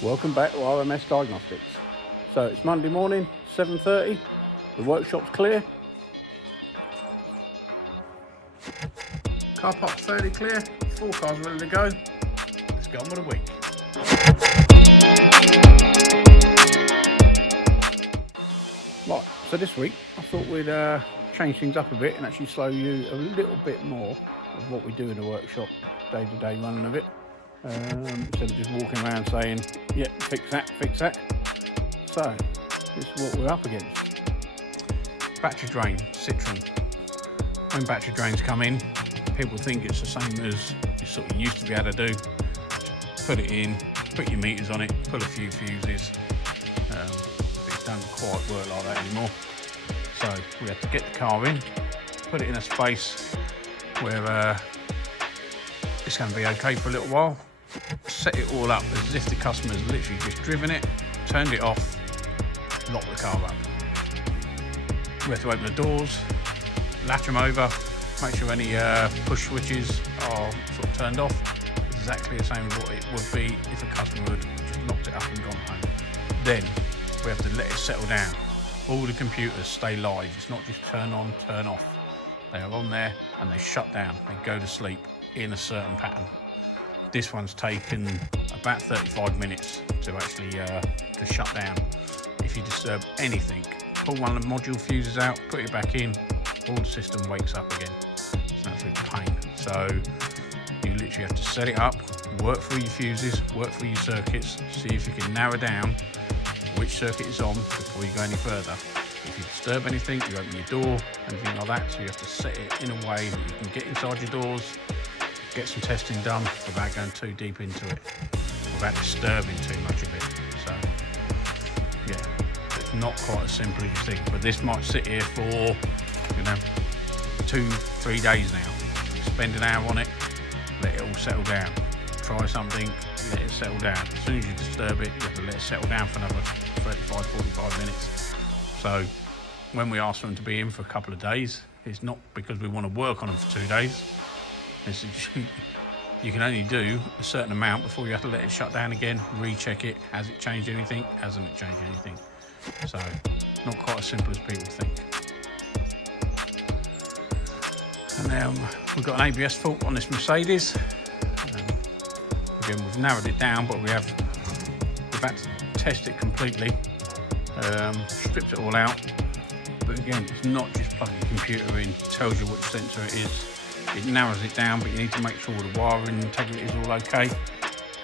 Welcome back to RMS Diagnostics. So it's Monday morning, 7:30. The workshop's clear. Car park's fairly clear. 4 cars ready to go. Let's get on with the week. Right, so this week I thought we'd change things up a bit and actually show you a little bit more of what we do in the workshop, day-to-day running of it. Instead of just walking around saying, yep, fix that. So, this is what we're up against. Battery drain, Citroen. When battery drains come in, people think it's the same as you sort of used to be able to do. Put it in, put your meters on it, pull a few fuses. But it doesn't quite work like that anymore. So, we have to get the car in, put it in a space where it's going to be okay for a little while. Set it all up as if the customer's literally just driven it, turned it off, locked the car up. We have to open the doors, latch them over, make sure any push switches are sort of turned off. Exactly the same as what it would be if a customer had just locked it up and gone home. Then we have to let it settle down. All the computers stay live. It's not just turn on, turn off. They are on there and they shut down. They go to sleep in a certain pattern. This one's taken about 35 minutes to actually to shut down. If you disturb anything, pull one of the module fuses out, put it back in, all the system wakes up again. It's an absolute pain. So you literally have to set it up, work through your fuses, work through your circuits, see if you can narrow down which circuit is on before you go any further. If you disturb anything, you open your door, anything like that, so you have to set it in a way that you can get inside your doors, get some testing done without going too deep into it, without disturbing too much of it. So yeah, it's not quite as simple as you think, but this might sit here for 2-3 days now. Spend an hour on it, let it all settle down. Try something, let it settle down. As soon as you disturb it, you have to let it settle down for another 35-45 minutes. So when we ask them to be in for a couple of days, it's not because we want to work on them for 2 days. You can only do a certain amount before you have to let it shut down again, recheck it. Has it changed anything? Hasn't it changed anything? So not quite as simple as people think. And then we've got an ABS fault on this Mercedes. Again, we've narrowed it down, but we've had to test it completely. Stripped it all out. But again, it's not just plugging the computer in, it tells you which sensor it is. It narrows it down, but you need to make sure the wiring integrity is all okay.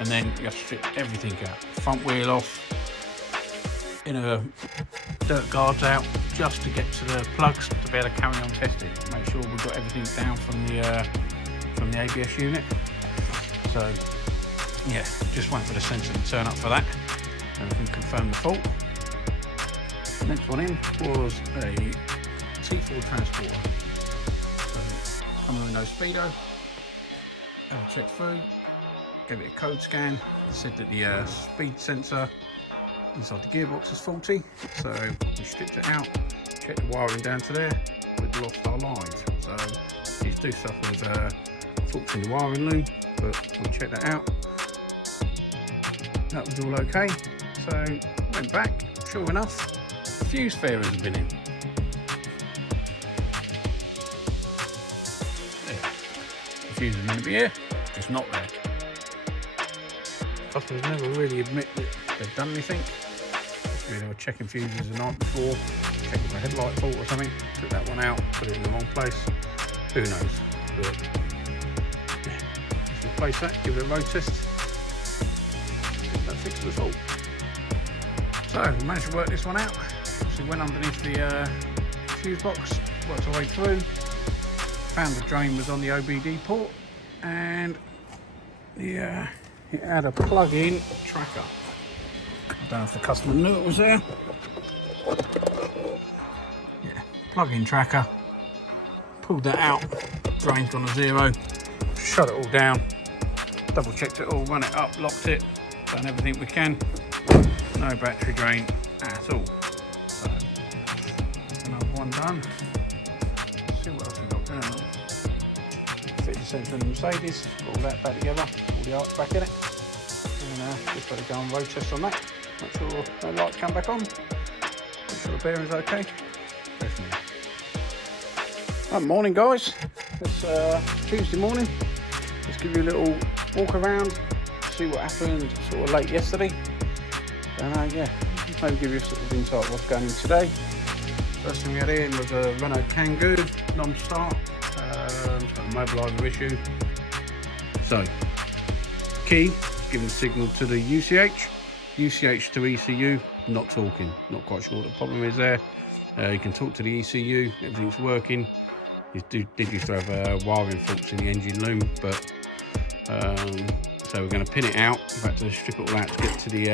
And then you have to strip everything out. Front wheel off, inner dirt guards out, just to get to the plugs to be able to carry on testing. Make sure we've got everything down from the ABS unit. So yeah, just wait for the sensor to turn up for that, and we can confirm the fault. Next one in was a T4 transporter. So coming with no speedo, have a check through, gave it a code scan, said that the speed sensor inside the gearbox is faulty, so we stripped it out, checked the wiring down to there, we'd lost our lines. So these do suffer with faults in the wiring loom, but we checked that out. That was all okay, so went back, sure enough, the fuse fairers have been in. The fuse is meant to be here, just not there. Customers never really admit that they've done anything. They were checking fuses the night before, checking for a headlight fault or something, took that one out, put it in the wrong place, who knows. But yeah, let's replace that, give it a road test. That fixed the fault. So we managed to work this one out. So we went underneath the fuse box, worked our way through, found the drain was on the OBD port, and it had a plug-in tracker. I don't know if the customer knew it was there. Yeah, plug-in tracker. Pulled that out, drain's gone to 0, shut it all down, double checked it all, run it up, locked it, done everything we can. No battery drain at all. So that's another one done. Let's see what else we've got going on. Fit the sensor in the Mercedes, put all that back together, all the arts back in it. And just better go on road test on that. Make sure no light come back on. Make sure the bearing's okay. Go from there. Morning guys, it's Tuesday morning. Let's give you a little walk around, see what happened sort of late yesterday. And yeah, maybe give you a sort of insight of what's going on today. First thing we had in was a Renault Kangoo non-start. It's got a mobiliser issue. So, key, giving the signal to the UCH to ECU, not talking, not quite sure what the problem is there. You can talk to the ECU, everything's working. You did used to have wiring faults in the engine loom, but so we're going to pin it out. We're about to strip it all out to get to the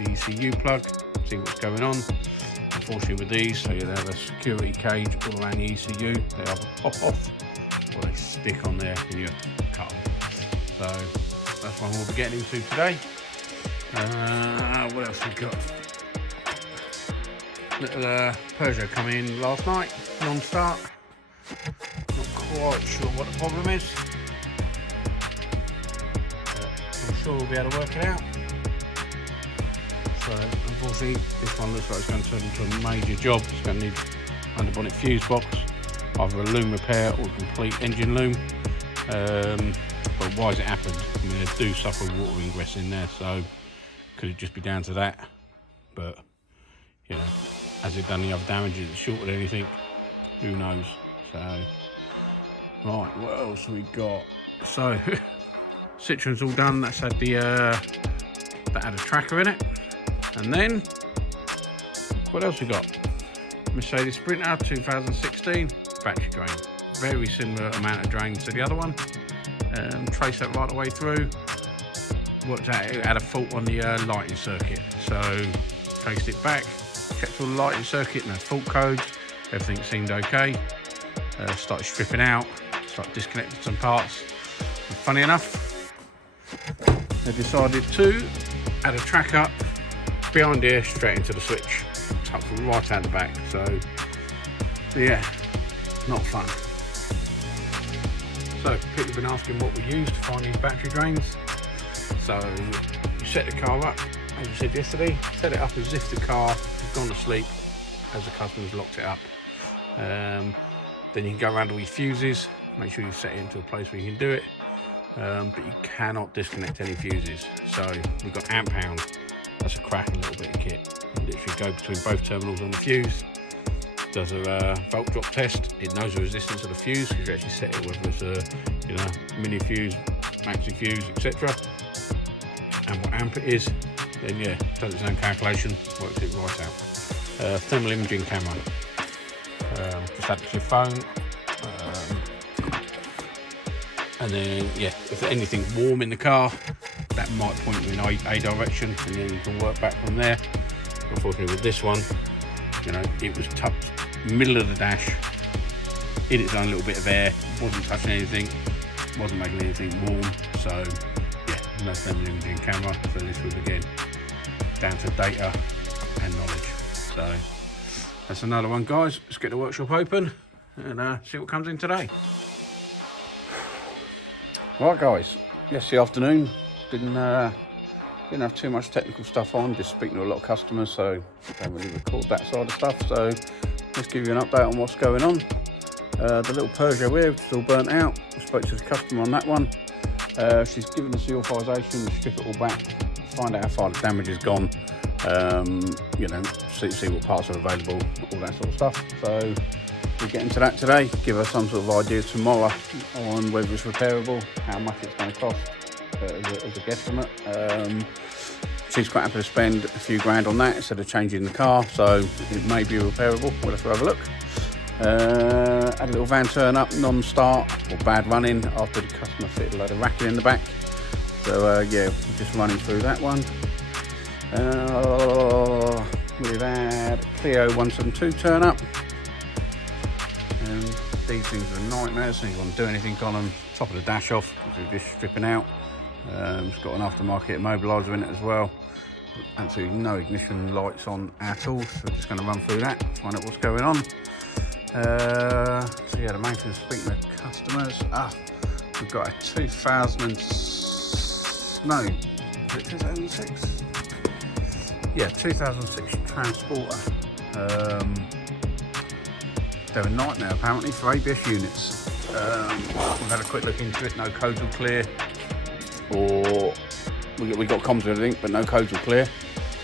ECU plug, see what's going on. Unfortunately with these, so you have a security cage all around the ECU. They either pop off or they stick on there and you cut them. So that's one we'll be getting into today. What else we got? Little Peugeot come in last night, non-start. Not quite sure what the problem is, but I'm sure we'll be able to work it out. So unfortunately this one looks like it's going to turn into a major job. It's going to need underbonnet fuse box, either a loom repair or complete engine loom. But why has it happened? I mean, they do suffer water ingress in there, so could it just be down to that? But you know, has it done the other damages? Has it shorted anything? Who knows? So right, what else we got? So Citroen's all done. That's had the that had a tracker in it. And then what else we got? Mercedes Sprinter 2016 battery drain, very similar amount of drain to the other one. Traced that right the way through. Worked out it had a fault on the lighting circuit, so traced it back, checked all the lighting circuit, no fault codes, everything seemed okay. Started stripping out, started disconnecting some parts. And funny enough, they decided to add a tracker behind here, straight into the switch, tucked right out the back. So yeah, not fun. So people have been asking what we use to find these battery drains. So you set the car up, as I said yesterday, set it up as if the car had gone to sleep as the customer's locked it up. Then you can go around all your fuses, make sure you set it into a place where you can do it, but you cannot disconnect any fuses. So we've got amp hound. That's a cracking little bit of kit. You literally go between both terminals on the fuse, does a volt drop test. It knows the resistance of the fuse because you actually set it, whether it's a mini fuse, maxi fuse, etc. And what amp it is, then yeah, does its own calculation, works it right out. Thermal imaging camera. Just add it to your phone. And then yeah, if there's anything warm in the car, that might point you in a direction, and then you can work back from there. Unfortunately with this one, you know, it was tucked middle of the dash in its own little bit of air, wasn't touching anything, wasn't making anything warm. So yeah, no thermal imaging camera. So this was again down to data and knowledge. So that's another one, guys. Let's get the workshop open and see what comes in today. Right guys, yesterday afternoon didn't have too much technical stuff on, just speaking to a lot of customers, so don't really record that side of stuff. So let's give you an update on what's going on. The little Peugeot here is all burnt out. I spoke to the customer on that one. She's given us the authorisation to strip it all back, find out how far the damage has gone, you know, see what parts are available, all that sort of stuff. So we'll get into that today, give her some sort of idea tomorrow on whether it's repairable, how much it's going to cost as a guesstimate. She's quite happy to spend a few grand on that instead of changing the car, so it may be repairable. We'll have to have a look. Had a little van turn up, non-start or bad running after the customer fitted a load of racking in the back. So yeah, we're just running through that one. We've had Clio 172 turn up. These things are nightmares, so you want to do anything on them. Top of the dash off, which we're just stripping out. It's got an aftermarket immobiliser in it as well. Absolutely no ignition lights on at all, so we're just going to run through that, find out what's going on. So yeah, the main thing is speaking to customers. We've got a Is it 2006? Yeah, 2006 Transporter. They're a nightmare apparently for ABS units. We've had a quick look into it, no codes will clear, or we got comms and everything, but no codes will clear.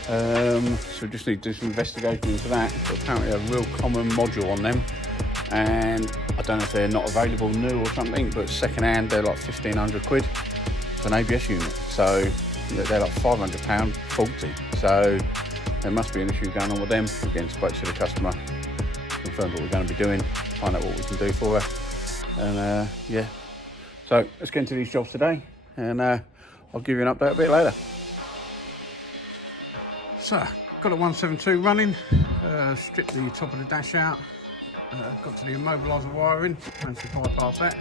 So we just need to do some investigation into that. But apparently a real common module on them, and I don't know if they're not available new or something, but second hand they're like 1,500 quid for an ABS unit. So they're like £500 faulty. So there must be an issue going on with them. Again, spoke to the customer, confirmed what we're going to be doing, find out what we can do for her. And yeah, so let's get into these jobs today, and I'll give you an update a bit later. So, got a 172 running, stripped the top of the dash out, got to the immobiliser wiring, managed to bypass that.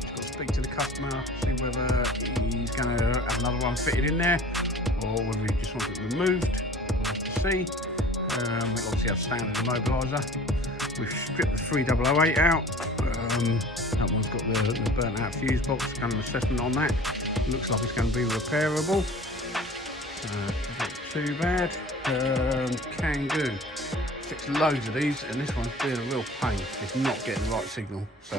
Just got to speak to the customer, see whether he's going to have another one fitted in there, or whether he just wants it removed. We'll have to see. We'll obviously have standard immobiliser. We've stripped the 3008 out. That one's got the burnt out fuse box. Done an assessment on that. Looks like it's going to be repairable. Not too bad. Kangoo. Fixed loads of these, and this one's being a real pain. It's not getting the right signal. So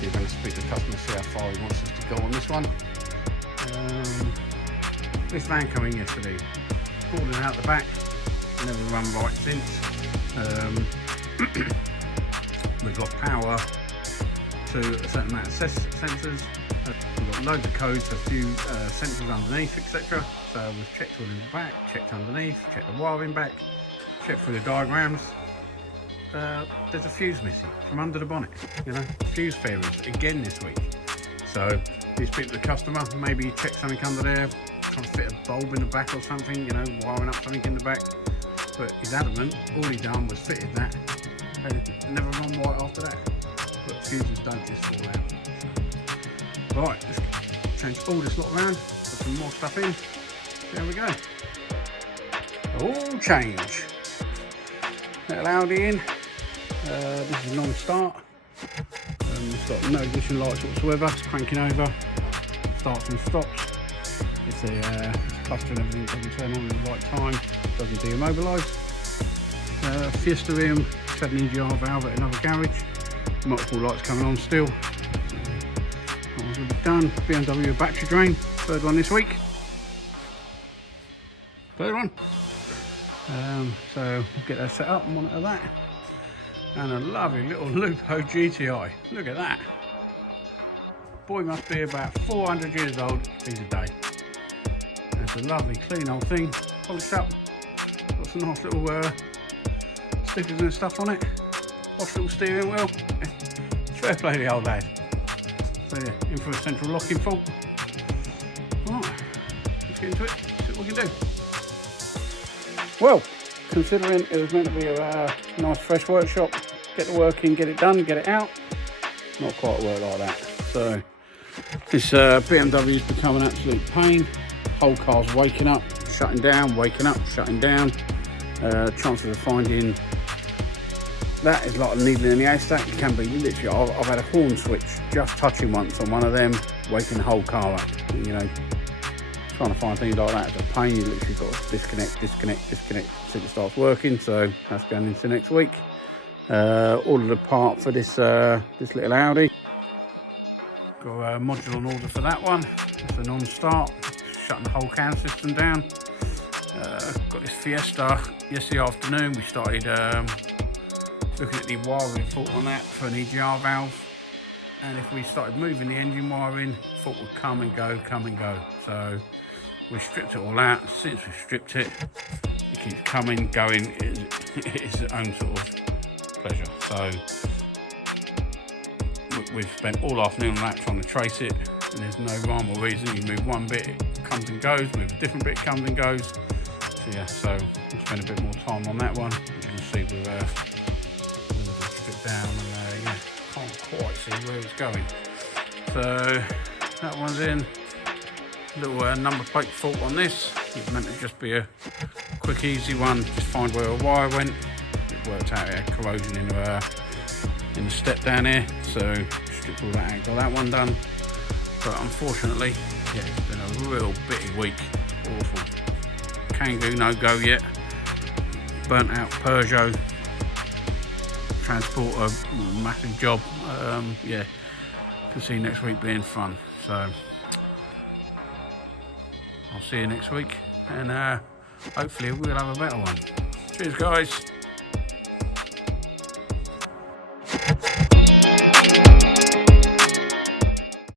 you're going to speak to the customer, see how far he wants us to go on this one. This van came in yesterday. Falling out the back. Never run right since. We've got power to a certain amount of sensors. We've got loads of codes for a few sensors underneath, etc. So we've checked all in the back, checked underneath, checked the wiring back, checked through the diagrams. There's a fuse missing from under the bonnet, you know, fuse failures again this week. So we speak to the customer, maybe check something under there, trying to fit a bulb in the back or something, you know, wiring up something in the back. But he's adamant, all he done was fitted that, and never run right after that. But fuses don't just fall out. Right, let's change all this lot around, put some more stuff in. There we go. All change. Little Audi in. This is non-start. It's got no ignition lights whatsoever. It's cranking over. Starts and stops. If the cluster and everything doesn't turn on at the right time, doesn't demobilise. Fiesta rim, 7-inch EGR valve at another garage. Multiple lights coming on still. That one's already done. BMW battery drain, third one this week. Third one. So we'll get that set up and monitor that. And a lovely little Lupo GTI. Look at that. Boy must be about 400 years old if he's a day. It's a lovely clean old thing, polished up. Got some nice little stickers and stuff on it. Posh little steering wheel. Fair play the old lad. So yeah, in for a central locking fault. Right, let's get into it, see what we can do. Well, considering it was meant to be a nice fresh workshop, get the work in, get it done, get it out, not quite work like that. So this BMW's become an absolute pain. Whole car's waking up, shutting down, waking up, shutting down. Chances of finding that is like a needle in the haystack. It can be literally. I've had a horn switch just touching once on one of them, waking the whole car up. You know, trying to find things like that is a pain. You literally got to disconnect until it starts working. So that's going into next week. Ordered a part for this this little Audi. Got a module on order for that one. It's a non-start. Shutting the whole cam system down. Got this Fiesta yesterday afternoon. We started looking at the wiring fault on that for an EGR valve, and if we started moving the engine wiring, fault would come and go. So we stripped it all out. Since we stripped it, it keeps coming, going. It's its own sort of pleasure. So we've spent all afternoon on that trying to trace it, and there's no rhyme or reason. You move one bit, it comes and goes, move a different bit, comes and goes. So yeah, so we'll spend a bit more time on that one. As you can see, we're strip down, and yeah, can't quite see where it's going. So that one's in. Little number plate fault on this. It's meant to just be a quick, easy one. Just find where a wire went. It worked out, it had corrosion in the step down here. So stripped all that out, got that one done. But unfortunately, yeah, it's been a real bitty week. Awful. Kangoo no go yet. Burnt out Peugeot Transporter, massive job. Yeah, can see next week being fun. So I'll see you next week, and hopefully we'll have a better one. Cheers, guys.